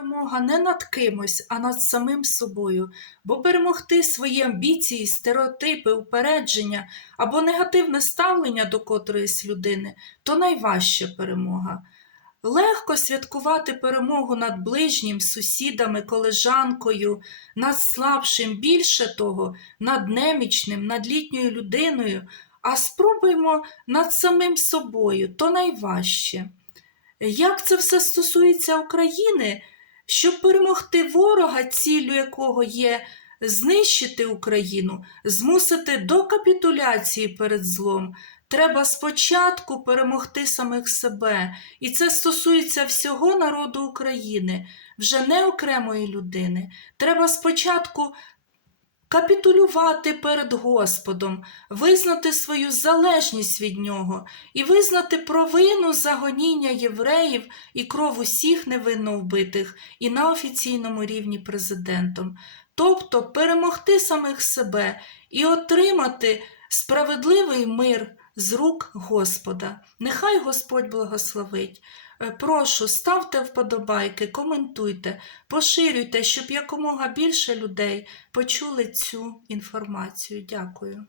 Перемога не над кимось, а над самим собою, бо перемогти свої амбіції, стереотипи, упередження або негативне ставлення до котроїсь людини то найважча перемога. Легко святкувати перемогу над ближнім, сусідами, колежанкою, над слабшим, більше того, над немічним, над літньою людиною, а спробуймо над самим собою, то найважче. Як це все стосується України, щоб перемогти ворога, ціллю якого є знищити Україну, змусити до капітуляції перед злом, треба спочатку перемогти самих себе. І це стосується всього народу України, вже не окремої людини. Треба спочатку капітулювати перед Господом, визнати свою залежність від Нього і визнати провину загоніння євреїв і кров усіх невинно вбитих і на офіційному рівні президентом, тобто перемогти самих себе і отримати справедливий мир з рук Господа. Нехай Господь благословить. Е, Прошу, ставте вподобайки, коментуйте, поширюйте, щоб якомога більше людей почули цю інформацію. Дякую.